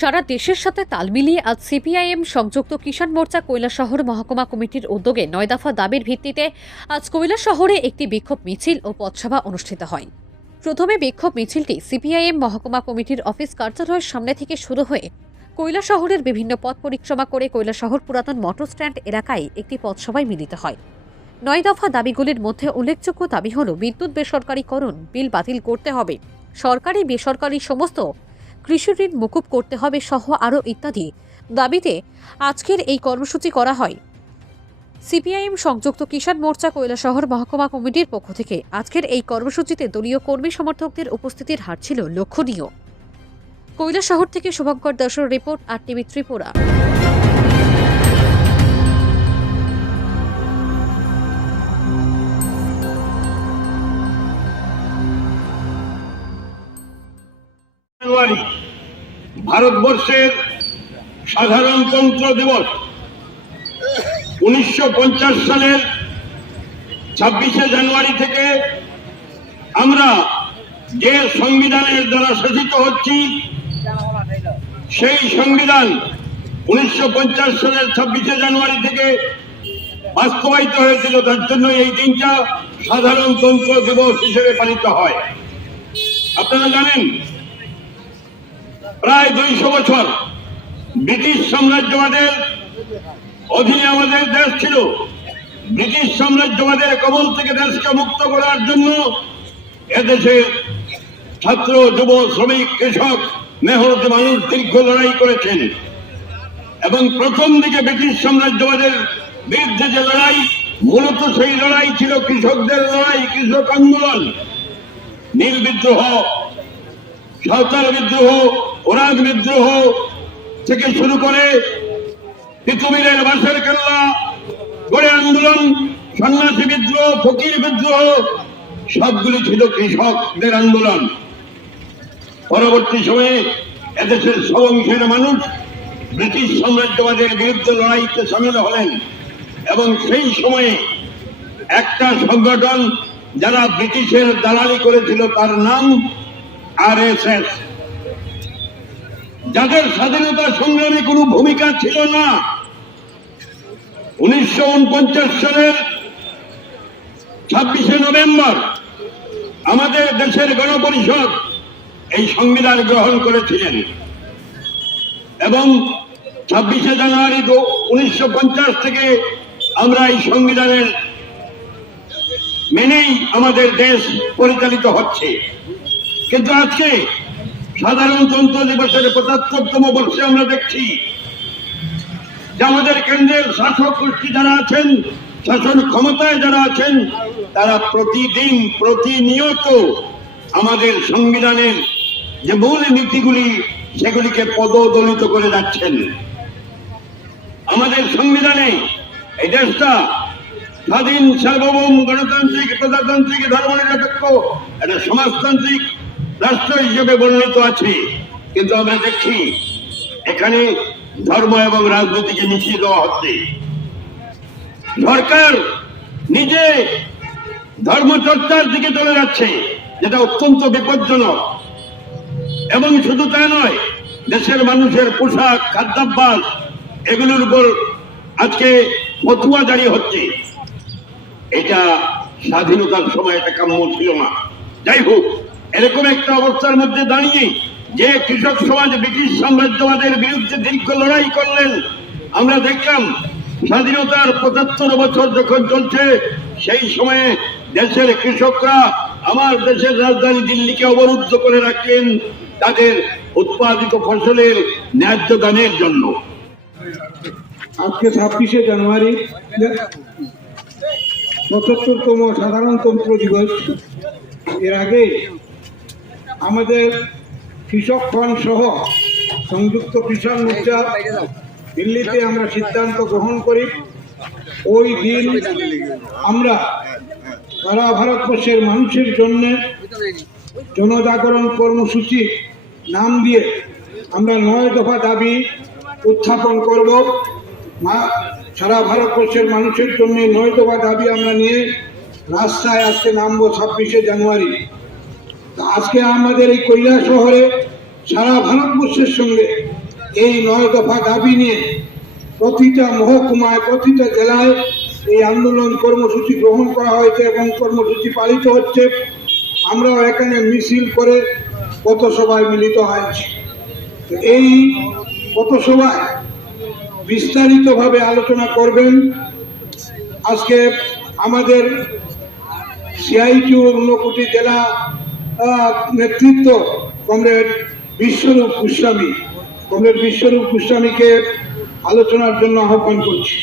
সারা দেশের সাথে তাল মিলিয়ে আজ সিপিআইএম সংযুক্ত কিষাণ মোর্চা কৈলাসহর মহকুমা কমিটির উদ্যোগে নয় দফা দাবির ভিত্তিতে আজ কৈলাসহরে একটি বিক্ষোভ মিছিল ও পথসভা অনুষ্ঠিত হয়। প্রথমে বিক্ষোভ মিছিলটি সিপিআইএম মহকুমা কমিটির অফিস কার্যালয়ের সামনে থেকে শুরু হয়ে কৈলাসহরের বিভিন্ন পথ পরিক্রমা করে কৈলাসহর পুরাতন মোটর স্ট্যান্ড এলাকায় একটি পথসভায় মিলিত হয়। নয় দফা দাবিগুলির মধ্যে উল্লেখযোগ্য দাবি হল, বিদ্যুৎ বেসরকারীকরণ, বিল বাতিল করতে হবে। সরকারি, বেসরকারি সমস্ত কৃষি ঋণ মুকুব করতে হবে সহ আরও ইত্যাদি দাবিতে আজকের এই কর্মসূচি করা হয়। সিপিআইএম সংযুক্ত কিষাণ মোর্চা কৈলাসহর মহকুমা কমিটির পক্ষ থেকে আজকের এই কর্মসূচিতে দলীয় কর্মী সমর্থকদের উপস্থিতির হার ছিল লক্ষণীয়। কৈলাসহর থেকে শুভঙ্কর দাসের রিপোর্ট, আর টিভি ত্রিপুরা। ভারতবর্ষের সাধারণতন্ত্র দিবস। উনিশশো সালের ছাব্বিশে জানুয়ারি থেকে আমরা যে সংবিধানের দ্বারা শাসিত হচ্ছি, সেই সংবিধান উনিশশো পঞ্চাশ সালের ছাব্বিশে জানুয়ারি থেকে বাস্তবায়িত হয়েছিল। তার জন্য এই দিনটা সাধারণতন্ত্র দিবস হিসেবে পালিত হয়। আপনারা জানেন প্রায় দুইশো বছর ব্রিটিশ সাম্রাজ্যবাদের অধীনে আমাদের দেশ ছিল। ব্রিটিশ সাম্রাজ্যবাদের কবল থেকে দেশকে মুক্ত করার জন্য এদেশে ছাত্র, যুব, শ্রমিক, কৃষক, মেহনতি মানুষ দীর্ঘ লড়াই করেছেন। এবং প্রথম দিকে ব্রিটিশ সাম্রাজ্যবাদের বিরুদ্ধে যে লড়াই, মূলত সেই লড়াই ছিল কৃষকদের লড়াই, কৃষক আন্দোলন। নীল বিদ্রোহ, সাঁওতাল বিদ্রোহ ওরাং বিদ্রোহ থেকে শুরু করে পৃথিবীর বাসের কেল্লা, গড়ে আন্দোলন, সন্ন্যাসী বিদ্রোহ, ফকির বিদ্রোহ, সবগুলি ছিল কৃষকদের আন্দোলন। পরবর্তী সময়ে এদেশের সব অংশের মানুষ ব্রিটিশ সাম্রাজ্যবাদের বিরুদ্ধে লড়াইতে সামিল হলেন এবং সেই সময়ে একটা সংগঠন যারা ব্রিটিশের দালালি করেছিল তার নাম আরএসএস যাদের স্বাধীনতা সংগ্রামে কোনো ভূমিকা ছিল না, উনিশশো সালের ছাব্বিশে নভেম্বর আমাদের দেশের গণপরিষদ এই সংবিধান গ্রহণ করেছিলেন। এবং ছাব্বিশে জানুয়ারি উনিশশো পঞ্চাশ থেকে আমরা এই সংবিধানের মেনেই আমাদের দেশ পরিচালিত হচ্ছে। কিন্তু আজকে সাধারণতন্ত্র দিবসের পঁচাত্তরতম বর্ষে আমরা দেখছি যে আমাদের কেন্দ্রের শাসক গোষ্ঠী যারা আছেন, শাসন ক্ষমতায় যারা আছেন, তারা প্রতিদিন, প্রতিনিয়ত আমাদের সংবিধানের যে মূল নীতিগুলি, সেগুলিকে পদদলিত করে যাচ্ছেন। আমাদের সংবিধানে এই দেশটা স্বাধীন সার্বভৌম গণতান্ত্রিক, প্রজাতান্ত্রিক, ধর্মনিরপেক্ষ একটা সমাজতান্ত্রিক রাষ্ট্র হিসেবে বর্ণিত আছে। কিন্তু আমরা দেখছি এখানে ধর্ম এবং রাজনীতিকে মিশিয়ে দেওয়া হচ্ছে। সরকার নিজে ধর্মচর্চার দিকে চলে যাচ্ছে, যেটা অত্যন্ত বিপজ্জনক। এবং শুধু তা নয়, দেশের মানুষের পোশাক, খাদ্যাভ্যাস, এগুলোর উপর আজকে ফতুয়া জারি হচ্ছে। এটা স্বাধীনতার সময় এটা কাম্য ছিল না। যাই হোক এরকম একটা অবস্থার মধ্যে দাঁড়িয়ে যে কৃষক সমাজ ব্রিটিশ সাম্রাজ্যবাদের বিরুদ্ধে দীর্ঘ লড়াই করলেন, আমরা দেখলাম স্বাধীনতার পঁচাত্তর বছর যখন চলছে, সেই সময়ে দেশের কৃষকরা আমার দেশের রাজধানী দিল্লিকে অবরুদ্ধ করে রাখলেন তাদের উৎপাদিত ফসলের ন্যায্য দানের জন্য। আজকে ছাব্বিশে জানুয়ারি, পঁচাত্তরতম সাধারণতন্ত্র দিবস। এর আগে আমাদের কৃষক ফ্রন্ট সহ সংযুক্ত কিষাণ মোর্চা দিল্লিতে আমরা সিদ্ধান্ত গ্রহণ করি। ওই দিন আমরা সারা ভারতবর্ষের মানুষের জন্য জনজাগরণ কর্মসূচি নাম দিয়ে আমরা নয় দফা দাবি উত্থাপন করব। সারা ভারতবর্ষের মানুষের জন্য নয় দফা দাবি আমরা নিয়ে রাস্তায় আজকে নামবো ছাব্বিশে জানুয়ারি। আজকে আমাদের এই কৈলাস শহরে সারা ভারতবর্ষের সঙ্গে এই নয় দফা দাবি নিয়ে প্রতিটা মহকুমায়, প্রতিটা জেলায় এই আন্দোলন কর্মসূচি গ্রহণ করা হয়েছে এবং কর্মসূচি পালিত হচ্ছে। আমরাও এখানে মিছিল করে পথসভায় মিলিত হয়েছি। এই পথসভায় বিস্তারিতভাবে আলোচনা করবেন। আজকে আমাদের সিআইটিউ ঊনকোটি জেলা নেতৃত্ব কমরেড বিশ্বরূপ গোস্বামী। কমরেড বিশ্বরূপ গোস্বামীকে আলোচনার জন্য আহ্বান করছি।